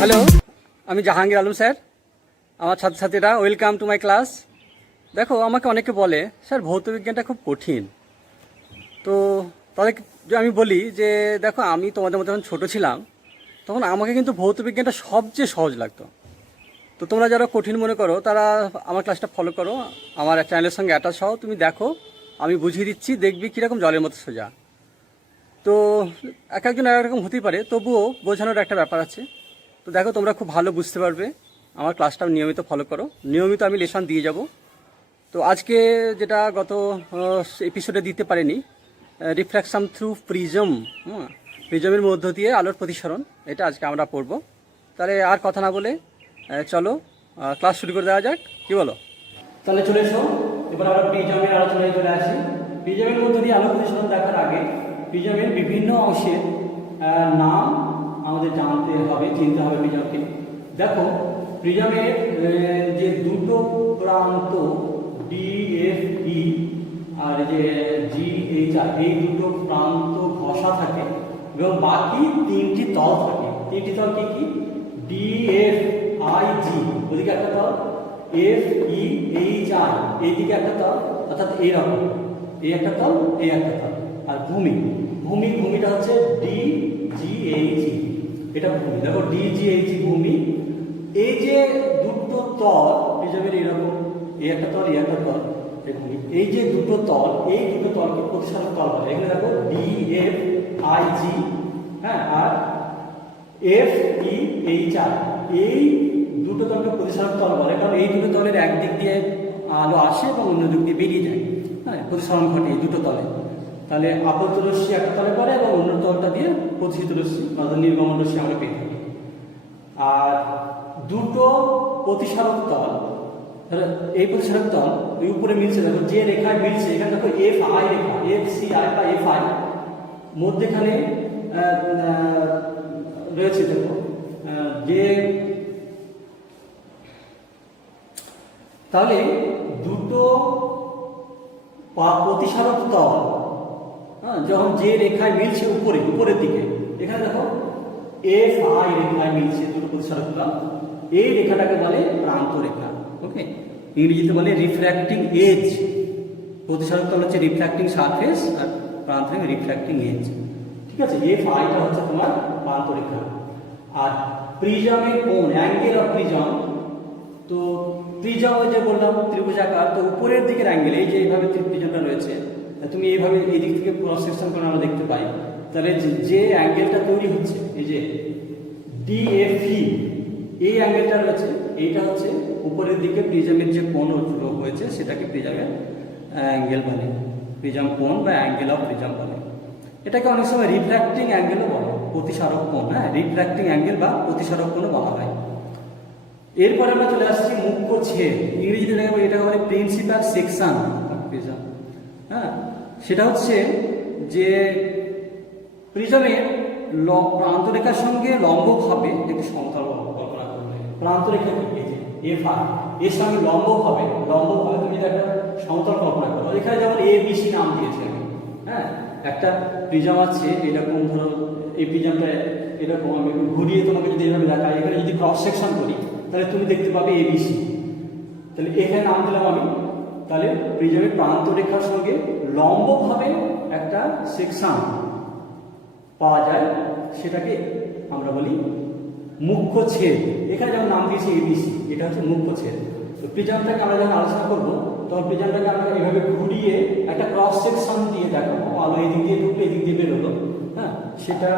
Hello, আমি Jahangir Alam sir. আমার ছাত্রছাত্রীরা ওয়েলকাম টু মাই ক্লাস। দেখো, আমাকে অনেকে বলে স্যার ভৌতবিজ্ঞানটা খুব কঠিন। তো তাদের আমি বলি যে দেখো, আমি তোমাদের মধ্যে যখন ছোটো ছিলাম তখন আমাকে কিন্তু ভৌতবিজ্ঞানটা সবচেয়ে সহজ লাগতো। তো তোমরা যারা কঠিন মনে করো তারা আমার ক্লাসটা ফলো করো, আমার চ্যানেলের সঙ্গে অ্যাটাচ হও, তুমি দেখো আমি বুঝিয়ে দিচ্ছি, দেখবি কীরকম জলের মতো সোজা। তো এক একজন এক রকম হতেই পারে, তবুও বোঝানোর একটা ব্যাপার আছে। তো দেখো, তোমরা খুব ভালো বুঝতে পারবে। আমার ক্লাসটাও নিয়মিত ফলো করো, নিয়মিত আমি লেসন দিয়ে যাব। তো আজকে যেটা গত এপিসোডে দিতে পারিনি, রিফ্র্যাকশন থ্রু প্রিজম, প্রিজমের মধ্য দিয়ে আলোর প্রতিসরণ, এটা আজকে আমরা পড়ব। তাহলে আর কথা না বলে চলো ক্লাস শুরু করে দেওয়া যাক, কি বলো? তাহলে চলে এসো, এবার আমরা প্রিজমের আলোচনায় চলে আসি। প্রিজমের মধ্য দিয়ে আলোর প্রতিসরণ দেখার আগে প্রিজমের বিভিন্ন অংশের নাম আমাদের জানতে হবে, চিনতে হবে প্রিজমকে। দেখো, প্রিজমের যে দুটো প্রান্ত DFE আর যে GHR, এই দুটো প্রান্ত ঘষা থাকে এবং বাকি তিনটি তল থাকে। তিনটি তল কি কি? DFIG, ওদিকে একটা তল, FEHI, এইদিকে একটা তল, অর্থাৎ এইরকম, এই একটা তল, এই একটা তল। আর ভূমিটা হচ্ছে DGHG, এটা ভূমি। দেখো, DGHG ভূমি। এই যে দুটো তল প্রিজমের এরকম, এই একটা তল, এই একটা তল, এই যে দুটো তল, এই দুটো তলকে প্রতিসরণ তল বলে। এখানে দেখো DFIG, হ্যাঁ, আর FEHI, এই দুটো তলকে প্রতিসরণ তল বলে, কারণ এই দুটো তলের একদিক দিয়ে আলো আসে এবং অন্য দিক দিয়ে বেরিয়ে যায়, হ্যাঁ, প্রতিসরণ ঘটে এই দুটো তলে। তাহলে আপত রশ্মি একটা তলে পড়ে এবং অন্য তলটা দিয়ে প্রতিহিত রশ্মি অর্থাৎ নির্গমন রশ্মি আমরা পেয়ে থাকি। আর দুটো প্রতিসারক তল, এই প্রতিসারক তল ওই উপরে মিলছে, দেখো যে রেখায় মিলছে, এখানে দেখো FI রেখা, FCI বা FI, মধ্যেখানে রয়েছে, দেখো যে, তাহলে দুটো প্রতিসারক তল, হ্যাঁ, যখন যে রেখায় মিলছে উপরের দিকে, এখানে দেখো FI রেখায় মিলছে দুটো প্রতিসারক তল, এই রেখাটাকে বলে প্রান্ত রেখা। ওকে, ইংরেজিতে বলে রিফ্র্যাক্টিং এজ। প্রতিসারক তল হচ্ছে রিফ্র্যাক্টিং সারফেস আর প্রান্ত রেখা রিফ্র্যাক্টিং এজ। ঠিক আছে, FIটা হচ্ছে তোমার প্রান্ত রেখা। আর প্রিজমের কোণ, অ্যাঙ্গেল অফ প্রিজম, তো প্রিজম যে বললাম ত্রিভুজাকার, তো উপরের দিকের অ্যাঙ্গেল, এই যে এইভাবে প্রিজমটা রয়েছে, তুমি এইভাবে এই দিক থেকে ক্রস সেকশন করে আমরা দেখতে পাই। তাহলে যে অ্যাঙ্গেলটা তৈরি হচ্ছে, এই যে DFE, এই অ্যাঙ্গেলটা রয়েছে, এইটা হচ্ছে উপরের দিকে প্রিজমের যে কোণ হয়েছে সেটাকে প্রিজমের অ্যাঙ্গেল বলে, প্রিজম কোণ বা অ্যাঙ্গেল অফ প্রিজম বলে। এটাকে অনেক সময় রিফ্র্যাক্টিং অ্যাঙ্গেলও বলে, প্রতিসারক কোণ, হ্যাঁ, রিফ্র্যাক্টিং অ্যাঙ্গেল বা প্রতিসারক কোণও বলা হয়। এরপরে আমরা চলে আসছি মুখ্য ছেদ, ইংরেজিতে দেখাবো এটাকে বলে প্রিন্সিপাল সেকশন অফ প্রিজম। হ্যাঁ, সেটা হচ্ছে যে প্রিজমের প্রান্তরেখার সঙ্গে লম্বভাবে একটি সমতল কল্পনা করবে। প্রান্তরেখা এই যে FI, এর সঙ্গে লম্বভাবে তুমি যদি একটা সমতল কল্পনা করো, এখানে যেমন ABC নাম দিয়েছে আমি, হ্যাঁ, একটা প্রিজম আছে এরকম, ধরো এই প্রিজমটা এরকম, আমি ঘুরিয়ে তোমাকে যদি এভাবে দেখাই, এখানে যদি ক্রস সেকশন করি তাহলে তুমি দেখতে পাবে ABC। তাহলে এখানে নাম দিলাম আমি। তাহলে প্রিজমের প্রান্ত রেখার সঙ্গে লম্বভাবে একটা সেকশন পাওয়া যায়, সেটাকে আমরা বলি মুখ্য ছেদ। এখানে যেমন নাম দিয়েছি ABC, এটা হচ্ছে মুখ্য ছেদ। তো প্রিজমটাকে আমরা যখন আলোচনা করবো তখন প্রিজমটাকে আমরা এভাবে ঘুরিয়ে একটা ক্রস সেকশন দিয়ে দেখাবো, আলো এই দিক দিয়ে ঢুকলে এই দিক দিয়ে বেরোলো, হ্যাঁ, সেটা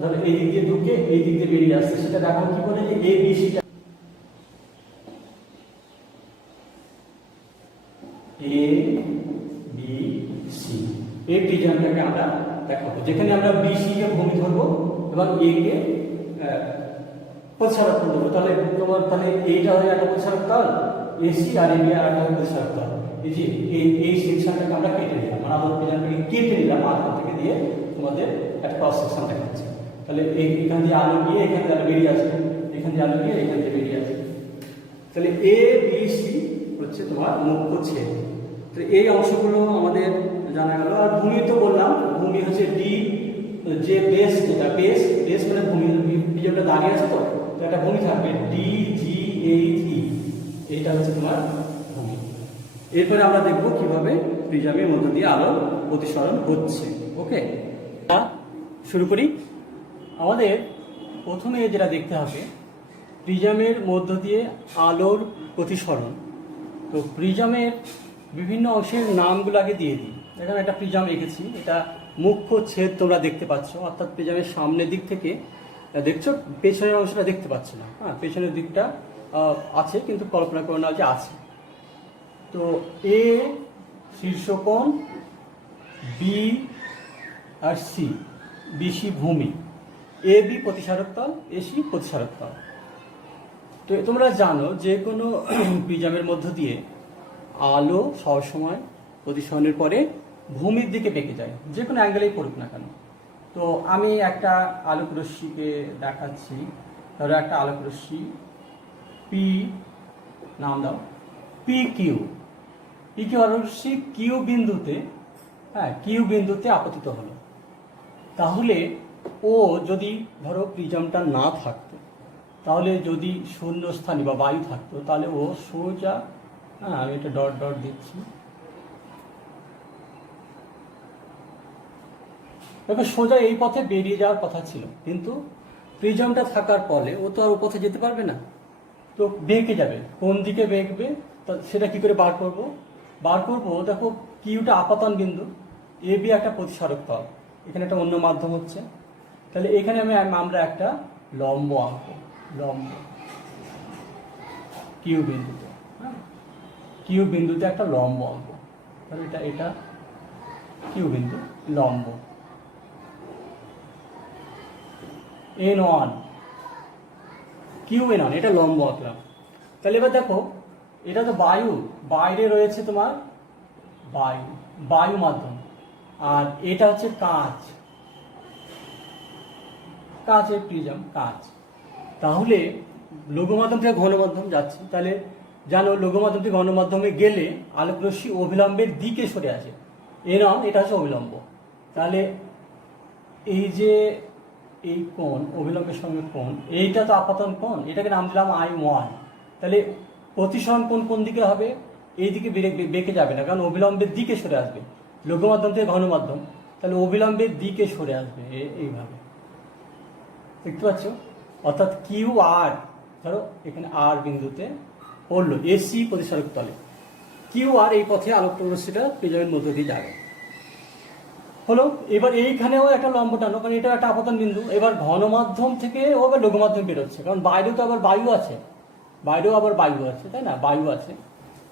ধরো এই দিক দিয়ে ঢুকে এই দিক দিয়ে বেরিয়ে আসছে, সেটা দেখো কি বলে যে ABC। ABC, এই প্রিজমটাকে আমরা দেখাবো, যেখানে আমরা BC কে ভূমি ধরবো এবং A কে প্রতিসারক তল ধরবো। তাহলে এইটা হয়ে একটা প্রতিসারক তল, AC আর AB আর একটা প্রতিসারক তল। এই যে এই সেকশনটাকে আমরা কেটে নিলাম, মানে আমাদের প্রিজমটাকে কেটে নিলাম, মাঝখান থেকে দিয়ে তোমাদের একটা ক্রস সেকশন দেখাচ্ছে। তাহলে এখান দিয়ে আলো গিয়ে এখান দিয়ে আলো বেরিয়ে আসবে, এখান দিয়ে আলো গিয়ে এখান দিয়ে বেরিয়ে আসবে। তাহলে ABC হচ্ছে তোমার মুখ্য ছেদ। তো এই অংশগুলো আমাদের জানা গেল। আর ভূমি তো বললাম, ভূমি হচ্ছে D, যে বেস, যেটা বেস মানে ভূমি, প্রিজমটা দাঁড়িয়ে আছে, তো একটা ভূমি থাকবে DGHE, এটা হচ্ছে তোমার ভূমি। এরপরে আমরা দেখব কিভাবে প্রিজমের মধ্য দিয়ে আলো প্রতিসরণ হচ্ছে। ওকে, শুরু করি। আমাদের প্রথমে যেটা দেখতে হবে, প্রিজমের মধ্য দিয়ে আলোর প্রতিসরণ। তো প্রিজমের বিভিন্ন অংশের নামগুলো আগে দিয়ে দিই। এখানে একটা প্রিজম রেখেছি, এটা মুখ্য ছেদ তোমরা দেখতে পাচ্ছ, অর্থাৎ প্রিজমের সামনের দিক থেকে দেখছো, পেছনের অংশটা দেখতে পাচ্ছ না। হ্যাঁ, পেছনের দিকটা আছে, কিন্তু কল্পনা করে নাও যে আছে। তো এ শীর্ষকোণ, বি আর সি, বিসি ভূমি, এ বি প্রতিসারক তল, এসি প্রতিসারক তল। তো তোমরা জানো যে কোনো প্রিজমের মধ্য দিয়ে আলো সবসময় প্রতিসরণের পরে ভূমির দিকে বেঁকে যায়, যে কোনো অ্যাঙ্গেলেই পড়ুক না কেন। তো আমি একটা আলোক রশ্মিকে দেখাচ্ছি, ধরো একটা আলোক রশ্মি পি, নাম দাও পি কিউ। পি কিউ আলোক রশ্মি কিউ বিন্দুতে, হ্যাঁ কিউ বিন্দুতে আপতিত হলো। তাহলে ও যদি ধরো প্রিজমটা না থাকতো, তাহলে যদি শূন্যস্থানী বা বায়ু থাকতো, তাহলে ও সোজা, হ্যাঁ আমি একটা ডট ডট দিচ্ছি, দেখো সোজা এই পথে বেরিয়ে যাওয়ার কথা ছিল, কিন্তু প্রিজমটা থাকার ফলে ও তো আর ও পথে যেতে পারবে না, তো বেঁকে যাবে। কোন দিকে বেঁকবে সেটা কি করে বার করব? দেখো কিউটা আপাতন বিন্দু, এ বি একটা প্রতিসারক তল, এখানে একটা অন্য মাধ্যম হচ্ছে, তাহলে এখানে আমরা একটা লম্ব আঁকবো, লম্ব কিউ বিন্দুতে, হ্যাঁ কিউ বিন্দুতে একটা লম্ব আঁকবো। তাহলে এটা কিউ বিন্দু, লম্ব N1, QN1, এটা লম্ব আঁকলাম। তাহলে এবার দেখো, এটা তো বায়ু, বাইরে রয়েছে তোমার বায়ু মাধ্যম, আর এটা হচ্ছে কাঁচের প্রিজম, কাঁচ। তাহলে লঘু মাধ্যম থেকে ঘন মাধ্যম যাচ্ছে, তাহলে জানো লঘু মাধ্যম থেকে ঘন মাধ্যমে গেলে আলোক রশ্মি অভিলম্বের দিকে সরে আসে, N1, এটা হচ্ছে অভিলম্ব। তাহলে এই যে এই কোণ, অভিলম্বের সঙ্গে কোণ, এইটা তো আপাতন কোণ, এটাকে নাম দিলাম I1। তাহলে প্রতিসরণ কোন দিকে হবে? এই দিকে বেঁকে যাবে না, কারণ অভিলম্বের দিকে সরে আসবে, লঘু মাধ্যম থেকে ঘন মাধ্যম, তাহলে অভিলম্বের দিকে সরে আসবে এইভাবে, দেখতে পাচ্ছ? অর্থাৎ কিউ আর, ধরো এখানে আর বিন্দুতে পড়লো এসি প্রতিসারক তলে, কিউ আর এই পথে আলোক রশ্মিটা প্রিজমের মধ্য দিয়ে যাবে। হলো, এবার এইখানেও একটা লম্ব টানো, কারণ এটা একটা আপতন বিন্দু। এবার ঘন মাধ্যম থেকে ও আবার লঘু মাধ্যম বেরোচ্ছে, কারণ বাইরেও তো আবার বায়ু আছে, তাই না? বায়ু আছে,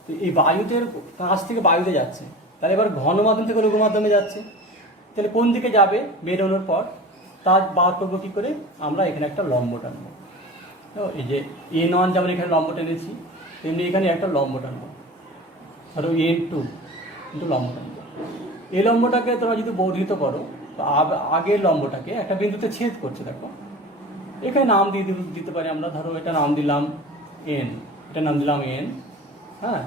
তো এই বায়ুতে কাছ থেকে বায়ুতে যাচ্ছে, তাহলে এবার ঘন মাধ্যম থেকে লঘু মাধ্যমে যাচ্ছে, তাহলে কোন দিকে যাবে বেরোনোর পর তা বার করবো কি করে? আমরা এখানে একটা লম্ব টানবো। এই যে N1 যেমন এখানে লম্ব টেনেছি, তেমনি এখানে একটা লম্ব টানবো, ধরো N2 কিন্তু লম্ব টানবো। এই লম্বটাকে তোমরা যদি বর্ধিত করো, তো আগের লম্বটাকে একটা বিন্দুতে ছেদ করছে, দেখো এখানে নাম দিতে পারি আমরা, ধরো এটা নাম দিলাম N, এটা নাম দিলাম N, হ্যাঁ,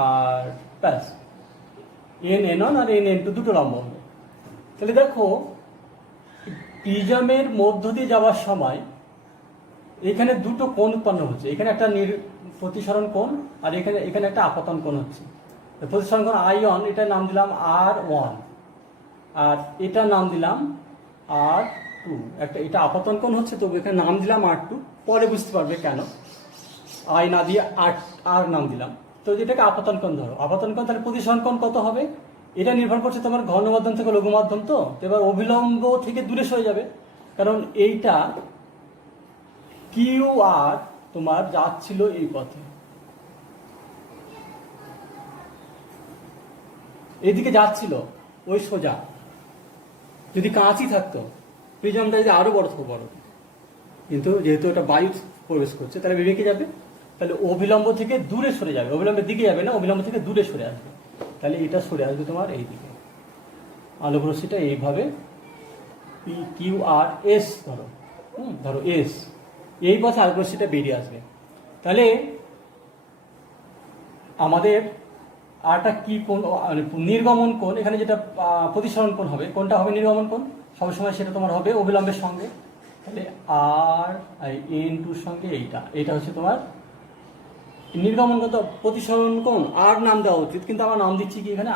আর ব্যাস N1 আর N2 দুটো লম্ব হবে। তাহলে দেখো প্রিজমের মধ্য দিয়ে যাওয়ার সময় এখানে দুটো কোণ উৎপন্ন হচ্ছে, এখানে একটা প্রতিসরণ কোণ, আর এখানে একটা আপতন কোণ হচ্ছে। প্রতিসরণ কোণ I1, এটার নাম দিলাম R1, আর এটার নাম দিলাম R2। এটা আপতন কোণ হচ্ছে, তবু এখানে নাম দিলাম R2, পরে বুঝতে পারবে কেন I না দিয়ে R নাম দিলাম। তো এটাকে আপতন কোণ ধরো, আপতন কোণ, তাহলে প্রতিসরণ কোণ কত হবে? এটা নির্ভর করছে তোমার ঘন মাধ্যম থেকে লঘু মাধ্যম, তো এবার অভিলম্ব থেকে দূরে সরে যাবে, কারণ এইটা কিউ আর তোমার যাচ্ছিল এই পথে, এইদিকে যাচ্ছিল ওই সোজা। যদি কাঁচই থাকতো, প্রিজমটা যদি আরো বড় বড়, কিন্তু যেহেতু এটা বায়ু প্রবেশ করছে, তাহলে বেঁকে যাবে, তাহলে অভিলম্ব থেকে দূরে সরে যাবে, অভিলম্বের দিকে যাবে না, অভিলম্ব থেকে দূরে সরে আসবে, তাহলে এটা সরে আসবে তোমার এই দিকে। আলোক রশ্মিটা এইভাবে পি কিউ আর এস ধরো এস, এই পথে আলোক রশ্মিটা বেরিয়ে আসবে। তাহলে আমাদের আরটা কি কোণ, নির্গমন কোণ, এখানে যেটা প্রতিসরণ কোণ হবে, কোনটা হবে নির্গমন কোণ সবসময়, সেটা তোমার হবে অবিলম্বের সঙ্গে। তাহলে আর এন টুর সঙ্গে এটা হচ্ছে তোমার নির্গমনগত প্রতিসরণ কোণ। আর নাম দেওয়া উচিত, কিন্তু আমার নাম দিচ্ছি কি এখানে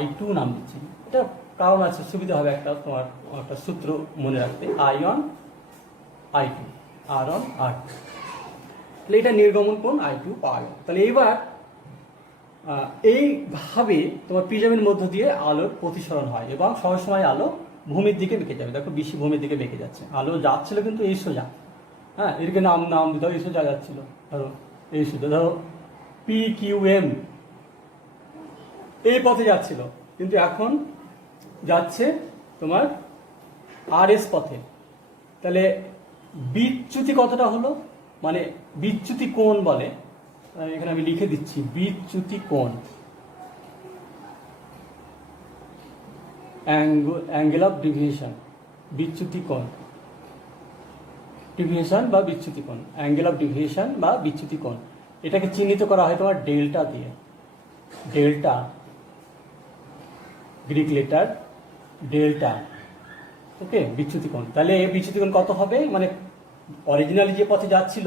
I2 নাম দিচ্ছি। এটা কারণ আছে, সুবিধা হবে একটা তোমার একটা সূত্র মনে রাখতে, I1 I2 R1 R2। তাহলে এটা নির্গমন কোণ I2 পাওয়া গেল। তাহলে এবার এইভাবে তোমার প্রিজমের মধ্য দিয়ে আলোর প্রতিসরণ হয় এবং সবসময় আলো ভূমির দিকে বেঁকে যাবে। দেখো বেশি ভূমির দিকে বেঁকে যাচ্ছে, আলো যাচ্ছিল কিন্তু এই সোজা, হ্যাঁ এদিকে নাম দিতে এই সোজা যাচ্ছিল, ধরো এই সোজা, ধরো PQM এই পথে যাচ্ছিল, কিন্তু এখন যাচ্ছে তোমার RS পথে। তাহলে বিচ্যুতি কতটা হলো, মানে বিচ্যুতি কোণ বলে, এখানে আমি লিখে দিচ্ছি বিচ্যুতি কোণ, অ্যাঙ্গেল অফ ডিভিয়েশন, বিচ্যুতি কোণ, ডিভিয়েশন বা বিচ্যুতি কোণ, অ্যাঙ্গেল অফ ডিভিয়েশন বা বিচ্যুতি কোণ। এটাকে চিহ্নিত করা হয় তোমার ডেল্টা দিয়ে, ডেল্টা গ্রিক লেটার ডেল্টা, ওকে, বিচ্যুতি কোণ। তাহলে এই বিচ্যুতি কোণ কত হবে, মানে অরিজিনালি যে পথে যাচ্ছিল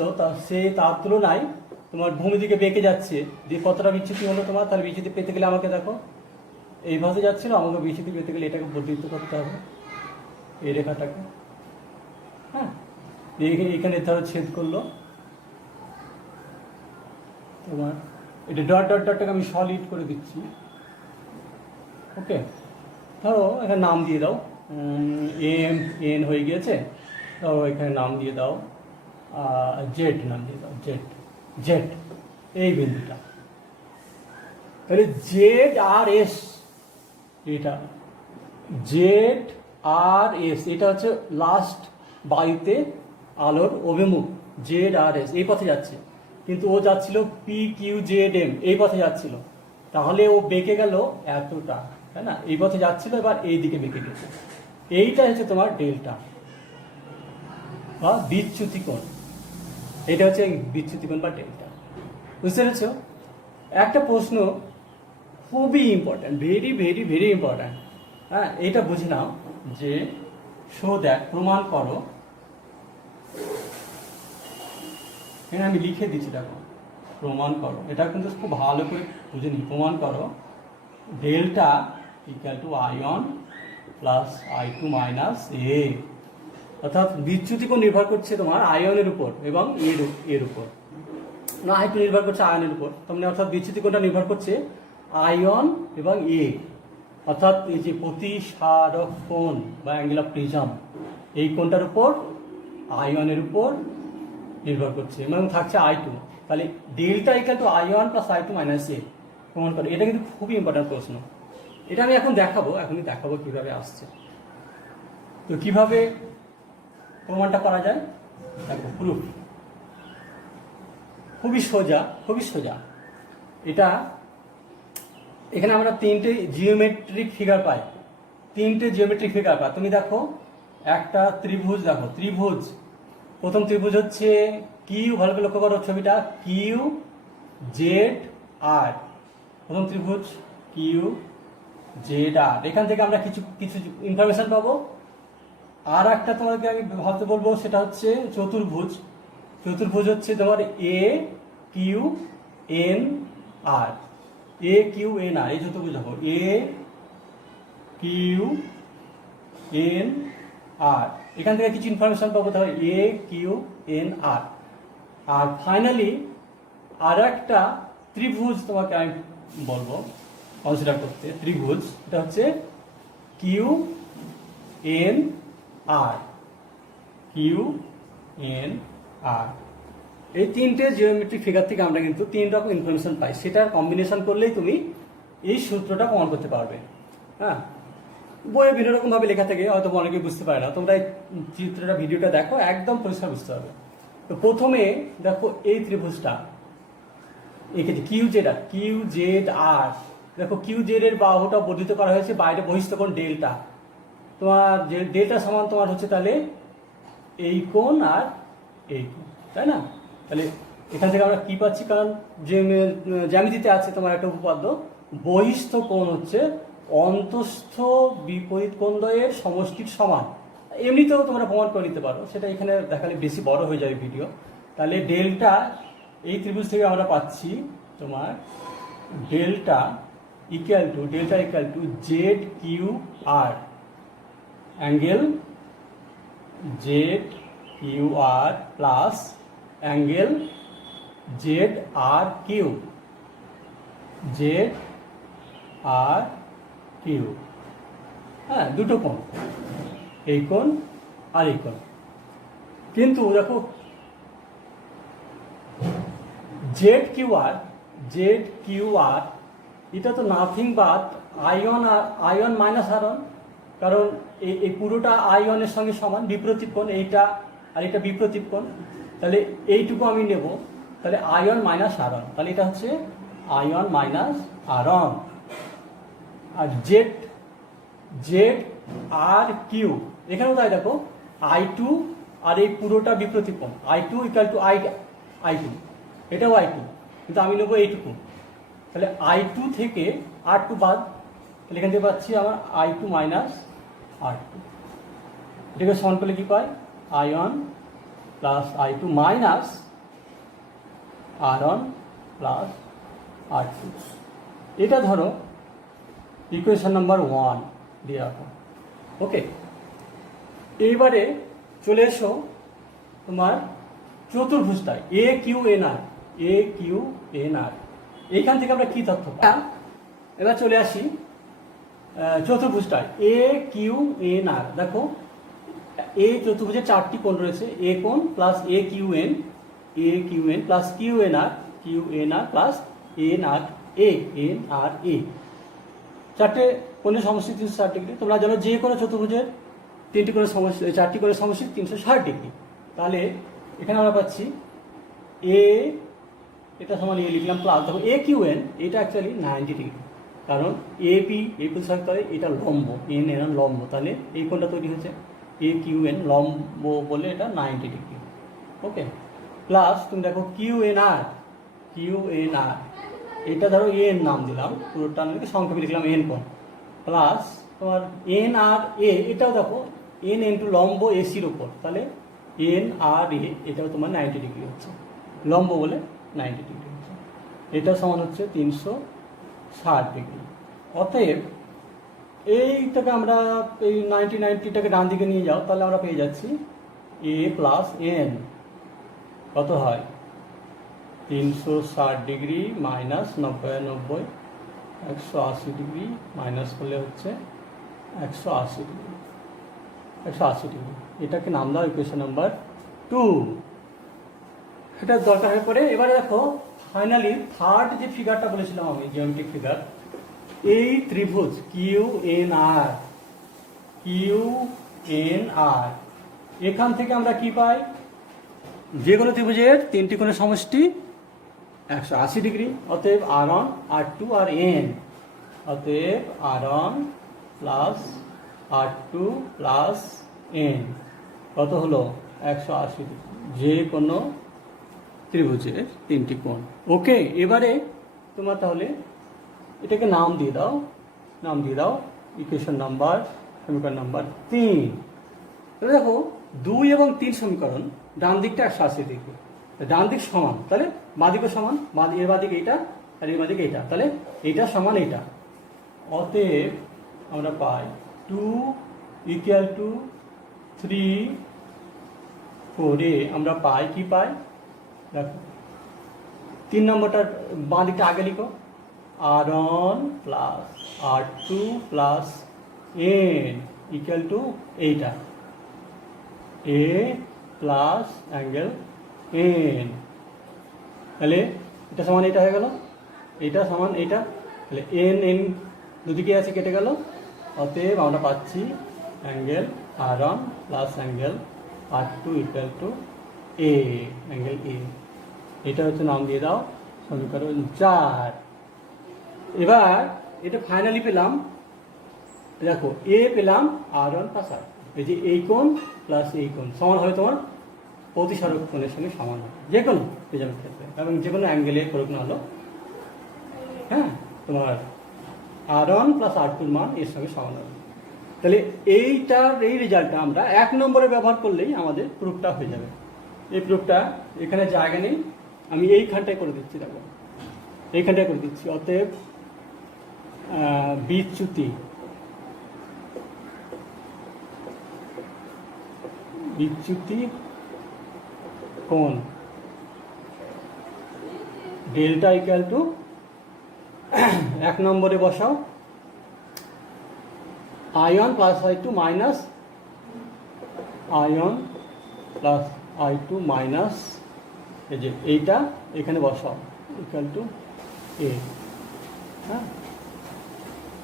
তার তুলনায় তোমার ভূমি দিকে বেঁকে যাচ্ছে, যে কতটা বিচ্যুতি হলো তোমার। তাহলে বিচ্যুতি পেতে গেলে আমাকে দেখো এই ভাবে যাচ্ছিল, আমাকে বিচ্যুতি পেতে গেলে এটাকে বর্ধিত করতে হবে, এই রেখাটাকে, হ্যাঁ এখানে ধরো ছেদ করলো তোমার, এটা ডটটাকে আমি সলিড করে দিচ্ছি, ওকে। ধরো এখানে নাম দিয়ে দাও, এন হয়ে গিয়েছে, ধরো এখানে নাম দিয়ে দাও জেড, নাম দিয়ে দাও জেড, এই বিন্দুটা। তাহলে ZRS, এটা ZRS, এটা হচ্ছে লাস্ট বায়ুতে আলোর অভিমুখ, ZRS এই পথে যাচ্ছে, কিন্তু ও যাচ্ছিল PQZM এই পথে যাচ্ছিল, তাহলে ও বেঁকে গেল এতটা, তাই না, এই পথে যাচ্ছিল, এবার এই দিকে বেঁকে গেছে। এইটা হচ্ছে তোমার ডেল্টা বা বিচ্যুতি কোণ, এটা হচ্ছে বিচ্যুতি কোণ বা ডেল্টা। বুঝতে পেরেছ? একটা প্রশ্ন খুবই important, very very very important, হ্যাঁ এইটা বুঝে নাও যে দেখ, প্রমাণ করো, এখানে আমি লিখে দিচ্ছি, দেখো প্রমাণ করো, এটা কিন্তু খুব ভালো করে বুঝে নি। প্রমাণ করো delta equal to I1 plus I2 minus A, অর্থাৎ বিচ্যুতি কোণ নির্ভর করছে তোমার আয়নের উপর এবং এর উপর, না I2 নির্ভর করছে আয়নের উপর, তার মানে অর্থাৎ বিচ্যুতি কোণটা নির্ভর করছে আয়ন এবং এ, অর্থাৎ এই যে প্রতিসারক কোণ বা অ্যাঙ্গেল অফ প্রিজম, এই কোণটার উপর আয়নের উপর নির্ভর করছে এবং থাকছে I2। তাহলে delta equal to I1 plus I2 minus A প্রমাণ করে। এটা কিন্তু খুবই ইম্পর্টেন্ট প্রশ্ন, এটা আমি এখনই দেখাবো কিভাবে আসছে। তো কিভাবে প্রমাণটা করা যায়, দেখো প্রুফ খুবই সোজা। এটা এখানে আমরা তিনটে জিওমেট্রিক ফিগার পাই, তুমি দেখো একটা ত্রিভুজ, দেখো ত্রিভুজ, প্রথম ত্রিভুজ হচ্ছে কিউ, ভালো করে লক্ষ্য করো ছবিটা, কিউ জেড আর, প্রথম ত্রিভুজ কিউ জেড আর। এখান থেকে আমরা কিছু ইনফরমেশন পাবো। আর একটা তোমাকে আমি ভাবতে বলবো, সেটা হচ্ছে চতুর্ভুজ হচ্ছে তোমার এ কিউ এন আর, এই চতুর্ভুজ দেখো এ কিউ এন আর, এখান থেকে কিছু ইনফরমেশন পাবো, তাহলে এ কিউ এন আর। আর ফাইনালি আর একটা ত্রিভুজ তোমাকে আমি বলবো কনসিডার করতে, ত্রিভুজ, এটা হচ্ছে কিউ এন আর, এই তিনটে জিওমেট্রিক ফিগার থেকে আমরা কিন্তু তিন রকম ইনফরমেশন পাই, সেটার কম্বিনেশন করলেই তুমি এই সূত্রটা প্রমাণ করতে পারবে। হ্যাঁ, বইয়ে বিভিন্ন রকম ভাবে লেখা থাকে, হয়তো অনেকে বুঝতে পারে না, তোমরা এই ভিডিওটা দেখো, একদম পরিষ্কার বুঝতে হবে। তো প্রথমে দেখো এই ত্রিভুজটা এঁকেছি কিউ জেড আর, দেখো কিউ জেড এর বাহুটা বর্ধিত করা হয়েছে, বাইরে বহিস্থ কোণ ডেল্টা, তোমার ডেল্টা সমান তোমার হচ্ছে তাহলে এই কোণ আর এই কোণ, তাই না? তাহলে এখান থেকে আমরা কি পাচ্ছি, কারণ জ্যামিতিতে আছে তোমার একটা উপপাদ্য, বহিস্থ কোণ হচ্ছে অন্তস্থ বিপরীত কোণদ্বয়ের সমষ্টির সমান। এমনিতেও তোমরা প্রমাণ করে নিতে পারো, সেটা এখানে দেখালে বেশি বড় হয়ে যাবে ভিডিও। তাহলে ডেল্টা এই ত্রিভুজ থেকে আমরা পাচ্ছি তোমার delta equal to Z Q R, angle Z Q R plus angle Z R Q, Z R Q. হ্যাঁ, দুটো কোণ, এই কোণ আর এই কোণ। কিন্তু দেখো জেড কিউ আর এটা তো nothing but ion minus ion, কারণ এই পুরোটা আয়নের সঙ্গে সমান, বিপরীত কোণ এইটা আর এটা বিপরীত কোণ। তাহলে এইটুকু আমি নেব, তাহলে আয়ন মাইনাস আয়ন, তাহলে এটা হচ্ছে আয়ন মাইনাস আয়ন। আর জেড আর কিউ এখানেও তাই, দেখো I2 আর এই পুরোটা বিপরীত কোণ, I2 ইকুয়াল টু I2, এটাও I2, কিন্তু আমি নেবো এইটুকু। তাহলে I2 থেকে R2 বাদ, তাহলে এখান থেকে পাচ্ছি আমার I2 মাইনাস R2। এটাকে সমান করলে কি পাই? I one plus I2 minus R1 plus R2। এটা ধরো ইকুয়েশন নাম্বার 1 দিয়ে রাখো। ওকে, এইবারে চলে এসো তোমার চতুর্ভুজটায় AQNR। এইখান থেকে আমরা কি তথ্য পাই? এবার চলে আসি চতুর্ভুজটায় AQNR। দেখো এই চতুর্ভুজে 4টি কোণ রয়েছে, এ কোণ plus AQN plus QNR plus NRA। 4টে কোণের সমষ্টি 360 ডিগ্রি। তোমরা জানো যে কোনো চতুর্ভুজের 4টি কোণের সমষ্টি 360 ডিগ্রি। তাহলে এখানে আমরা পাচ্ছি এটা সমান এ লিখলাম প্লাস, দেখো AQN এটা অ্যাকচুয়ালি 90 ডিগ্রি, কারণ এই প্রতিসারতলে এটা লম্ব, এন লম্ব, তাহলে এই কোণটা তৈরি হয়েছে AQN লম্ব বলে এটা 90 ডিগ্রি। ওকে, প্লাস তুমি দেখো QNR এটা ধরো এন নাম দিলাম, পুরোটা সংক্ষেপে লিখলাম এন কোণ, প্লাস তোমার NRA এটাও দেখো এন ইন্টু লম্ব এসির উপর, তাহলে NRA এটাও তোমার 90 ডিগ্রি হচ্ছে, লম্ব বলে 90 ডিগ্রি হচ্ছে। এটা সমান হচ্ছে 360 ডিগ্রি। অতএব এইটাকে আমরা এই 90টাকে ডান দিকে নিয়ে যাও, তাহলে আমরা পেয়ে যাচ্ছি A প্লাস N কত হয়? 360 ডিগ্রি মাইনাস 90 180 ডিগ্রি মাইনাস করলে হচ্ছে 180 ডিগ্রি। এটাকে নাম দাও ইকুয়েশন নাম্বার 2। এটা দরকার হয়ে পড়ে। এবারে দেখো ফাইনালি থার্ড যে ফিগারটা বলেছিলাম আমি, জিওমেট্রিক ফিগার, এই ত্রিভুজ QNR এখান থেকে আমরা কি পাই? যে কোনো ত্রিভুজের 3টি কোণের সমষ্টি 180 ডিগ্রি। অতএব R1 R2 আর N, অতএব R1 plus R2 plus N কত হলো? 180 ডিগ্রি যে কোনো ত্রিভুজের 3টি কোণ। ওকে, এবারে তোমার তাহলে এটাকে নাম দিয়ে দাও ইকুয়েশন নাম্বার, সমীকরণ নাম্বার 3। তাহলে দেখো 2 এবং 3 সমীকরণ, ডান দিকটা 180 ডিগ্রি, ডান দিক সমান, তাহলে বাঁ দিকও সমান, এর বাঁ দিকে এইটা আর এর বাঁ দিকে এইটা, তাহলে এইটা সমান এইটা। অতএব আমরা পাই 2 ইকুয়াল টু 3 4 আমরা পাই কি পাই? দেখো 3 নম্বরটার বাঁ দিকটা আগে লিখো, R1 plus R2 plus N equal to এইটা A প্লাস অ্যাঙ্গেল N। তাহলে এটা সমান এটা হয়ে গেল, এটা সমান এইটা, তাহলে N দুদিকে আছে কেটে গেল। অতএব আমরা পাচ্ছি angle R1 plus angle R2 equal to A, angle A। এটা হচ্ছে নাম দিয়ে দাও সমীকরণ 4। এবার এটা ফাইনালি পেলাম, দেখো A পেলাম R1 প্লাস R2, এই যে এই কোণ প্লাস এই কোণ সমান হবে তোমার প্রতিসারক কোণের সঙ্গে সমান হবে যে কোনো প্রিজমের ক্ষেত্রে, এবং যে কোনো অ্যাঙ্গেলের প্রয়োগ না হলো, হ্যাঁ, তোমার R1 প্লাস R2 মান এর সঙ্গে সমান হবে। তাহলে এইটার এই রেজাল্টটা আমরা 1 নম্বরে ব্যবহার করলেই আমাদের প্রুফটা হয়ে যাবে। এই প্রুফটা এখানে জায়গা নেই, আমি এইখানটায় করে দিচ্ছি, দেখো এইখানটায় করে দিচ্ছি। অতএব বিচ্যুতি কোণ ডেল্টা ইকুয়াল টু 1 নম্বরে বসাও I1 plus I2 minus I1 plus I2 minus এই যে এইটা এখানে বসাও ইকুয়াল টু A। হ্যাঁ,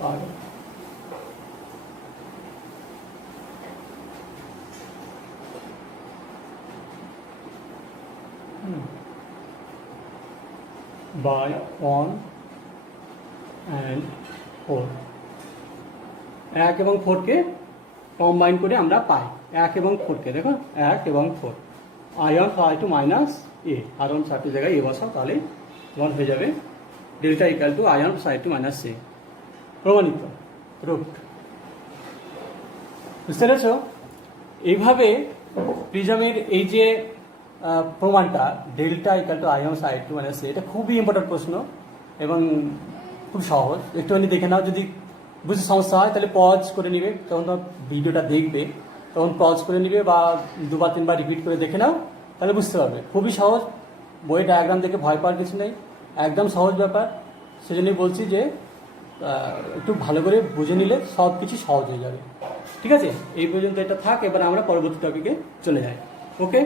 আর by 1 and 4 1 এবং 4 কে কম্বাইন করে আমরা পাই 1 এবং 4 কে, দেখো 1 এবং 4 I1 I2 মাইনাস A, আর অন সার্টের জায়গায় A বসাও, তাহলে তোমার হয়ে যাবে delta equal to I1 I2 minus A। প্রমাণিত, প্রুফড। বুঝতে পেরেছ? এইভাবে প্রিজমের এই যে প্রমাণটা delta equal to I1 I2 minus A, এটা খুবই ইম্পর্টেন্ট প্রশ্ন এবং খুব সহজ। একটুখানি দেখে নাও, যদি বুঝতে সমস্যা হয় তাহলে পজ করে নিবে, তখন তোমার ভিডিওটা দেখবে তখন পজ করে নিবে বা 2 বা 3 বার রিপিট করে দেখে নাও, তাহলে বুঝতে পারবে। খুবই সহজ, বই ডায়াগ্রাম দেখে ভয় পাওয়ার কিছু নেই, একদম সহজ ব্যাপার। সেজন্যই বলছি যে একটু ভালো করে বুঝে নিলে সব কিছু সহজ হয়ে যাবে। ঠিক আছে, এই পর্যন্ত এটা থাক, এবার আমরা পরবর্তী টপিকে চলে যাই। ওকে,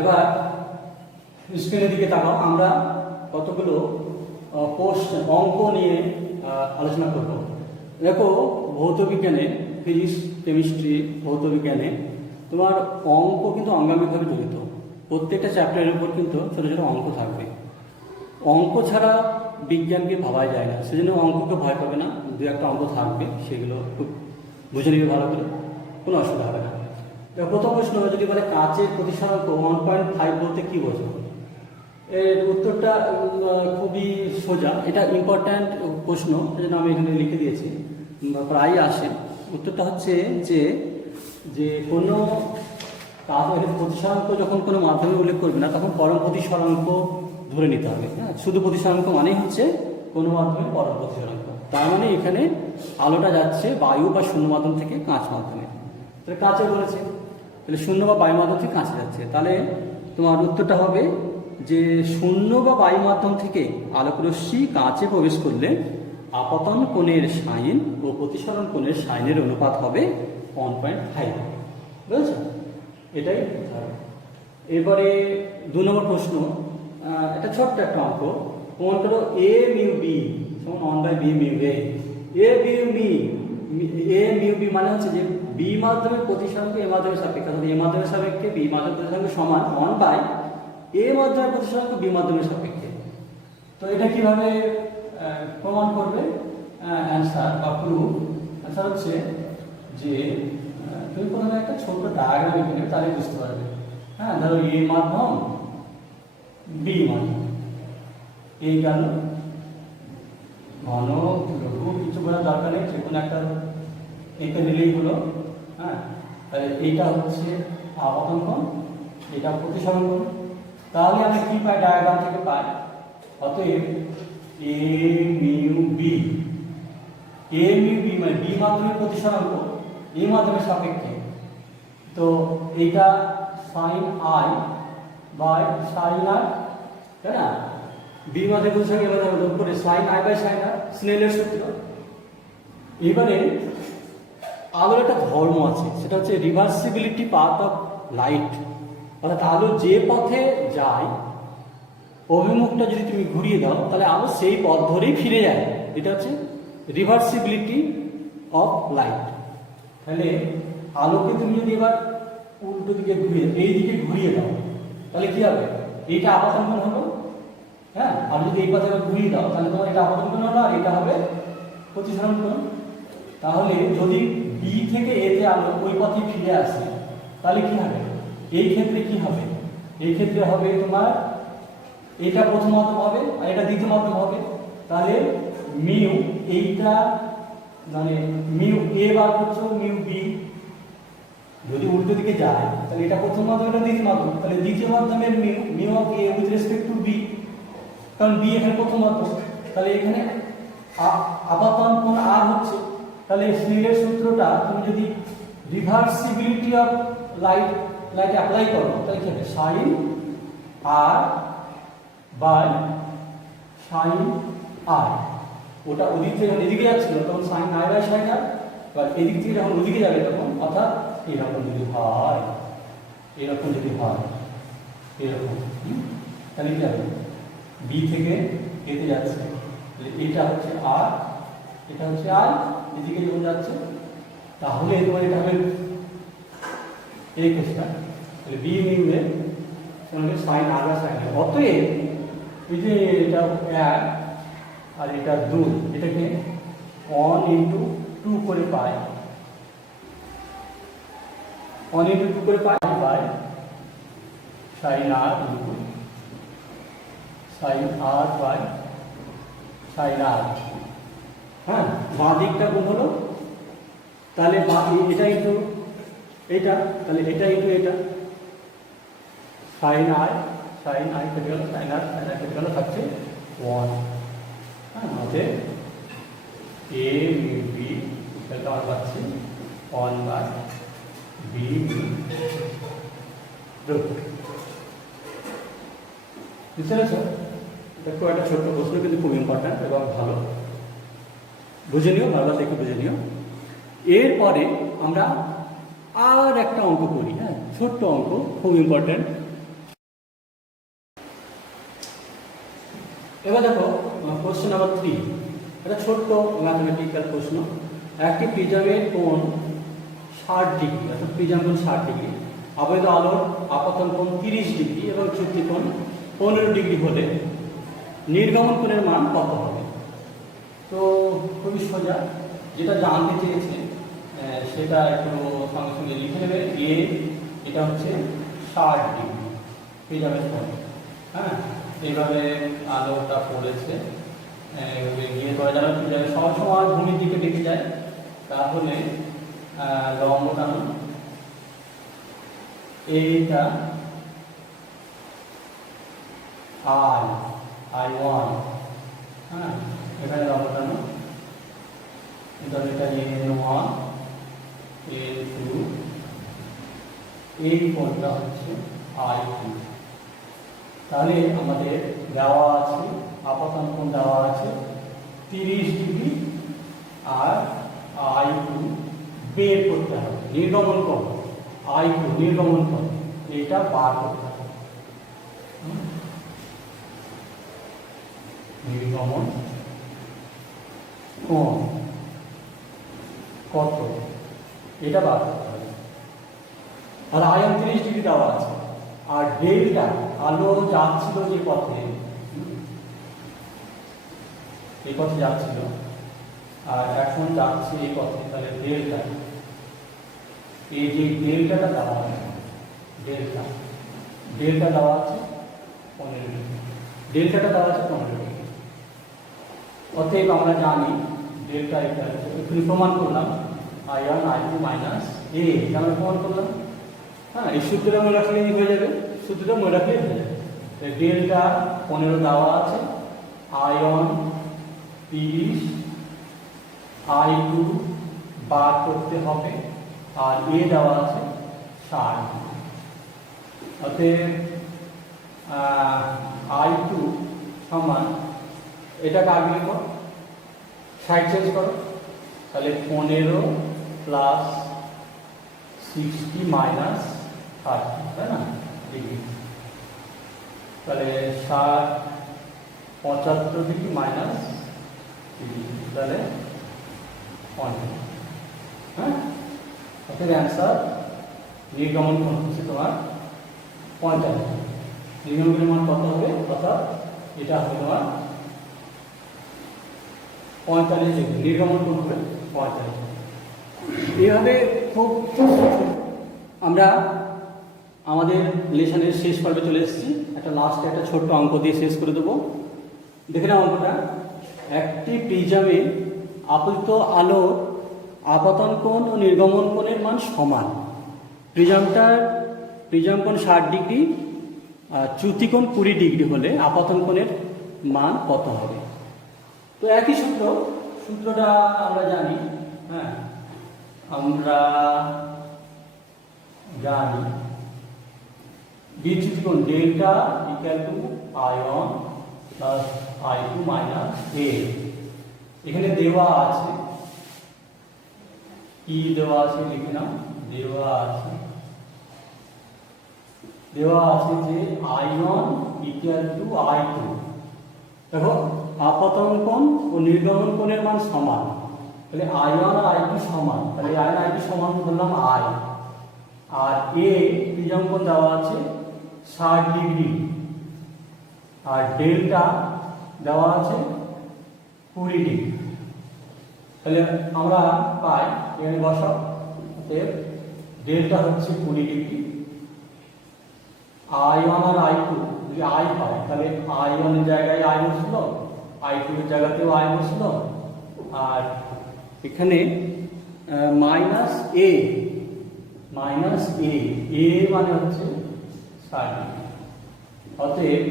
এবার স্ক্রিনের দিকে তাকাও। আমরা কতগুলো অঙ্ক নিয়ে আলোচনা করব। দেখো, ভৌতবিজ্ঞানে ফিজিক্স, কেমিস্ট্রি, ভৌতবিজ্ঞানে তোমার অঙ্ক কিন্তু অঙ্গাঙ্গিকভাবে জড়িত। প্রত্যেকটা চ্যাপ্টারের উপর কিন্তু ছোটো ছোটো অঙ্ক থাকবে। অঙ্ক ছাড়া বিজ্ঞানকে ভাবাই যায় না, সেজন্য অঙ্ককে ভয় পাবে না। 2-1টা অঙ্ক থাকবে, সেগুলো খুব বুঝে নিবে ভালো করে, কোনো অসুবিধা হবে না। প্রথম প্রশ্ন যদি বলে কাচের প্রতিসরাঙ্ক 1.5 বলতে কি বোঝো? এর উত্তরটা খুবই সোজা, এটা ইম্পর্ট্যান্ট প্রশ্ন, সেজন্য আমি এখানে লিখে দিয়েছি, প্রায় আসে। উত্তরটা হচ্ছে যে কোনো প্রতিসরাঙ্ক যখন কোনো মাধ্যমে উল্লেখ করবে না, তখন পরম প্রতিসরাঙ্ক ধরে নিতে হবে। হ্যাঁ, শুধু প্রতিসরাঙ্ক মানেই হচ্ছে কোনো মাধ্যমে পরম প্রতিসরাঙ্ক। তার মানে এখানে আলোটা যাচ্ছে বায়ু বা শূন্য মাধ্যম থেকে কাঁচ মাধ্যমে, তাহলে কাঁচে বলেছে, তাহলে শূন্য বা বায়ু মাধ্যম থেকে কাঁচে যাচ্ছে। তাহলে তোমার উত্তরটা হবে যে শূন্য বা বায়ু মাধ্যম থেকে আলোকরশ্মি কাঁচে প্রবেশ করলে আপতন কোণের সাইন ও প্রতিসরণ কোণের সাইনের অনুপাত হবে 1.5। বুঝেছো? এটাই হবে। এবারে 2 নম্বর প্রশ্ন, এটা ছোট্ট একটা অঙ্ক। প্রমাণ করো A মিউ B সমান 1/B mu A। A mu B মানে হচ্ছে যে B মাধ্যমের প্রতিসরাঙ্ক A মাধ্যমের সাপেক্ষে, অর্থাৎ A মাধ্যমের সাপেক্ষে B মাধ্যমের প্রতিসরাঙ্ক সমান 1/A মাধ্যমের প্রতিসরাঙ্ক B মাধ্যমের সাপেক্ষে। তো এটা কিভাবে প্রমাণ করবে? অ্যান্সার বা প্রুফ অ্যান্সার হচ্ছে যে তুমি প্রথমে একটা ছোট্ট ডায়াগ্রাম এঁকে নেবে, তাহলে বুঝতে পারবে। হ্যাঁ, ধরো A মাধ্যম, B মাধ্যম, এই গেল ঘন লঘু, কিছু বোঝার দরকার নেই, যে কোনো একটা এঁকে দিলেই হলো। হ্যাঁ, তাহলে এইটা হচ্ছে আপতন কোণ, এটা প্রতিসরণ কোণ। তাহলে আমি কি পাই? ডায়াগ্রাম থেকে পাই। অতএব A মিউ B মানে B মাধ্যমের প্রতিসরাঙ্ক A মাধ্যমের সাপেক্ষে, তো এইটা sine I by sine R, তাই না? B মাধ্যমের প্রতিসরাঙ্ক A মাধ্যমের উপরে sine I by sine R, স্নেলের সূত্র। এবারে আলোর একটা ধর্ম আছে, সেটা হচ্ছে রিভার্সিবিলিটি পাথ অফ লাইট, অর্থাৎ আলো যে পথে যায় অভিমুখটা যদি তুমি ঘুরিয়ে দাও তাহলে আলো সেই পথ ধরেই ফিরে যায়। এটা হচ্ছে রিভার্সিবিলিটি অফ লাইট। তাহলে আলোকে তুমি যদি এবার উল্টো দিকে ঘুরিয়ে, এই দিকে ঘুরিয়ে দাও, তাহলে কি হবে? এইটা আপতন কোণ হলো। হ্যাঁ, আর যদি এই পথে ঘুরিয়ে দাও তাহলে তোমার এটা আপতন কোণ হলো, আর এটা হবে প্রতিসরণ কোণ। তাহলে যদি B থেকে A তে আলো ওই পথে ফিরে আসে, তাহলে কি হবে? এই ক্ষেত্রে কি হবে? এই ক্ষেত্রে হবে তোমার এটা প্রথম মাধ্যম হবে আর এটা দ্বিতীয় মাধ্যম হবে। তাহলে মিউ এইটা মানে মিউ এ বার করছো, মিউ বি যদি উল্টো দিকে যায় তাহলে এটা প্রথম মাধ্যম, এটা দ্বিতীয় মাধ্যম। তাহলে দ্বিতীয় মাধ্যমের mu mu of A with respect to B, কারণ বি এখানে প্রথম মাধ্যম। তাহলে এখানে আপাতন কোণ আর হচ্ছে। তাহলে স্নেলের সূত্রটা তুমি যদি রিভার্সিবিলিটি অফ লাইট অ্যাপ্লাই করো তাহলে কি হবে, সাইন আর বাই সাইন আর। ওটা ওদিক থেকে যখন এদিকে যাচ্ছিল তখন সাইন আর বাই সাইন আর, এবার এদিক থেকে যখন ওদিকে যাবে তখন অর্থাৎ এরকম যদি হয়, এরকম যদি হয় এরকম, তাহলে কি হবে, বি থেকে এতে যাচ্ছে, এটা হচ্ছে আর, এটা হচ্ছে আর, এদিকে যখন যাচ্ছে তাহলে তোমার এটা হবে এই কেসটা, তাহলে বি নিবে তাহলে সাইন আর বা সাইন আর। অতএব এই যে এটা 1 আর এটা 2, এটাকে 1 × 2 করে পাই, 1 × 2 করে পাই by sine R into sine R by sine R. হ্যাঁ, বাঁ দিকটা গুণ হলো, তাহলে এটা ইনটু এটা, তাহলে এটা ইনটু এটা, সাইন আর কেটে গেল, সাইন আর কেটে গেল, থাকছে 1। হ্যাঁ, আমাদের এ মিউ বি এটা আমরা পাচ্ছি 1 বাই বি মিউ রুট। বুঝতে পেরেছ? দেখো একটা ছোট্ট প্রশ্ন কিন্তু খুব ইম্পর্ট্যান্ট এবং ভালো, বুঝে নিও, ভালো দেখে বুঝে নিও। এরপরে আমরা আর একটা অঙ্ক করি। হ্যাঁ, ছোট্ট অঙ্ক, খুব ইম্পর্ট্যান্ট। এবার দেখো কোশ্চেন নাম্বার 3, এটা ছোট্ট ম্যাথমেটিক্যাল প্রশ্ন। একটি প্রিজমের কোণ 60 ডিগ্রি, অর্থাৎ প্রিজম কোণ 60 ডিগ্রি, আবৈধ আলোর আপতন কোণ 30 ডিগ্রি এবং চুক্তি কোণ 15 ডিগ্রি হলে নির্গমন কোণের মান কত হবে? তো খুবই সোজা, যেটা জানতে চেয়েছে সেটা একটু সঙ্গে সঙ্গে লিখে নেবে। এটা হচ্ছে 60 ডিগ্রি প্রিজমের কোণ। হ্যাঁ, এইভাবে আলোটা পড়েছে, গিয়ে করা যাবে প্রিজমে সবসময় ভূমির দিকে ডেকে যায়, তাহলে লম্ব টানো, এইটা I1, হ্যাঁ, এখানে লম্ব টানো, এটা N1 N2, এই কোণটা হচ্ছে I2। তাহলে আমাদের দেওয়া আছে আপতন কোণ দেওয়া আছে 30 ডিগ্রি আর I2 বের করতে হবে, নির্গমন কোণ I2 নির্গমন কোণ এটা বার করতে হবে। নির্গমন কোণ কত এটা বার করতে হবে। আর আয়ন 30 ডিগ্রি দেওয়া আছে, আর ডেল্টা আলো যাচ্ছিল যে পথে, এই পথে যাচ্ছিল আর এখন যাচ্ছে এই পথে, তাহলে ডেল্টা, এই যে ডেল্টাটা দেওয়া আছে, ডেল্টা দেওয়া আছে 15 ডিগ্রি, ডেল্টাটা দেওয়া আছে 15 ডিগ্রি। অতএব আমরা জানি ডেল্টা এটা একটু প্রমাণ করলাম I1 I2 মাইনাস এ, আমরা প্রমাণ করলাম। হ্যাঁ, এই সূত্রটা মনে রাখলেই হয়ে যাবে, সূত্রটা মনে রাখলেই হয়ে যাবে। ডেল্টা 15 দেওয়া আছে, I1 30, I2 বার করতে হবে, আর এ দেওয়া আছে 60। অতএব I2 সমান, এটাকে আগে লিখো, 60 চেঞ্জ করো, তাহলে 15 প্লাস 60 মাইনাস 30, তাই না, ডিগ্রি। তাহলে 60 75 ডিগ্রি মাইনাস 30, তাহলে 50। হ্যাঁ, অতএব অ্যান্সার নির্গমন কোণ হচ্ছে তোমার 45। নির্গমনের মান কত হবে, অর্থাৎ এটা হবে তোমার 45 ডিগ্রি, নির্গমন কোণ হবে 45। এইভাবে খুব আমরা আমাদের লেসনের শেষ পর্বে চলে এসেছি। একটা লাস্টে একটা ছোট্ট অঙ্ক দিয়ে শেষ করে দেবো। দেখে নাও অঙ্কটা। একটি প্রিজমে আপতিত আলোর আপতন কোণ ও নির্গমন কোণের মান সমান। প্রিজম কোণ 60 ডিগ্রি, চ্যুতি কোণ 20 ডিগ্রি হলে আপতন কোণের মান কত হবে? তো একই সূত্রটা আমরা জানি। হ্যাঁ, আমরা জানি বিচ্যুতি কোণ delta equal to I1 plus I2 minus A। এখানে দেওয়া আছে, কি দেওয়া আছে লিখে নাও। দেওয়া আছে যে I1 ইকুয়াল টু I2। দেখো আপতন কোণ ও নির্গমন কোণের মান সমান, তাহলে I1 আর I2 সমান, তাহলে I1 আর I2 সমান ধরলাম I। আর A প্রিজম কোণ দেওয়া আছে 60 ডিগ্রি, আর ডেল্টা দেওয়া আছে 20 ডিগ্রি। তাহলে আমরা পাই, এখানে বসাও, ডেল্টা হচ্ছে 20 ডিগ্রি। I1 আর I2 যদি I হয় তাহলে I1 এর জায়গায় I বসলো, I2 এর জায়গাতেও I বসলো, আর এখানে মাইনাস A মানে হচ্ছে 60 ডিগ্রি। অতএব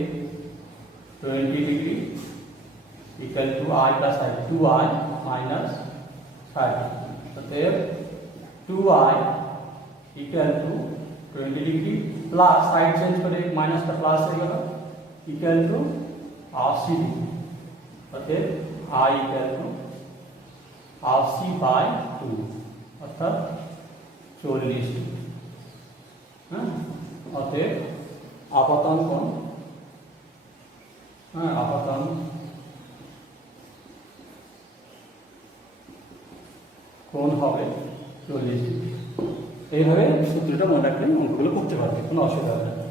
20 degree equal to I plus I, 2I minus 60। অতএব 2I equal to 20 degree plus side change করে মাইনাসটা প্লাস হয়ে গেল, ইকুয়াল টু 80 ডিগ্রি। অতএব I ইকুয়াল টু 80/2 অর্থাৎ 40 ডিগ্রি। হ্যাঁ, অতএব আপতন কোণ, আপতন কোণ হবে 40 ডিগ্রি। এইভাবে সূত্রটা মনে রাখলে অঙ্কগুলো করতে পারবে, কোনো অসুবিধা হবে না।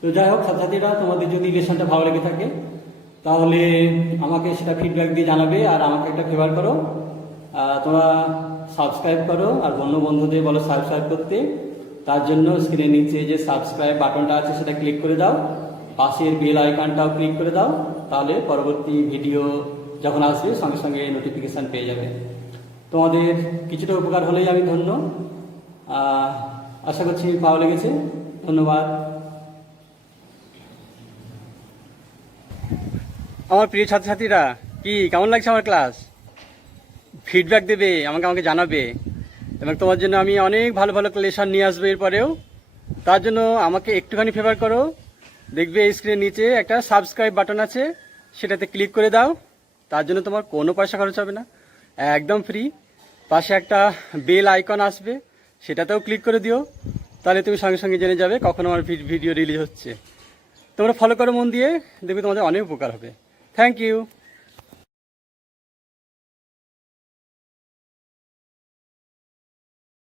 তো যাই হোক ছাত্রছাত্রীরা, তোমাদের যদি লেসনটা ভালো লেগে থাকে তাহলে আমাকে সেটা ফিডব্যাক দিয়ে জানাবে, আর আমাকে একটা ফেভার করো, তোমরা সাবস্ক্রাইব করো, আর অন্য বন্ধুদের বলো সাবস্ক্রাইব করতে। তার জন্য স্ক্রিনের নিচে যে সাবস্ক্রাইব বাটনটা আছে সেটা ক্লিক করে দাও, পাশের বেল আইকনটাও ক্লিক করে দাও, তাহলে পরবর্তী ভিডিও যখন আসবে সঙ্গে সঙ্গে নোটিফিকেশান পেয়ে যাবে। তোমাদের কিছুটা উপকার হলেই আমি ধন্য। আশা করছি ভালো লেগেছে। ধন্যবাদ। আমার প্রিয় ছাত্রছাত্রীরা, কি কেমন লাগছে আমার ক্লাস? ফিডব্যাক দেবে, আমাকে জানাবে, এবং তোমার জন্য আমি অনেক ভালো ভালো লেসন নিয়ে আসবো এরপরেও। তার জন্য আমাকে একটুখানি ফেভার করো। দেখবে এই স্ক্রিনের নিচে একটা সাবস্ক্রাইব বাটন আছে, সেটাতে ক্লিক করে দাও। তার জন্য তোমার কোনো পয়সা খরচ হবে না, একদম ফ্রি। পাশে একটা বেল আইকন আসবে, সেটাতেও ক্লিক করে দিও, তাহলে তুমি সঙ্গে সঙ্গে জেনে যাবে কখন আমার ভিডিও রিলিজ হচ্ছে। তোমরা ফলো করো মন দিয়ে, দেখবে তোমাদের অনেক উপকার হবে। Thank you.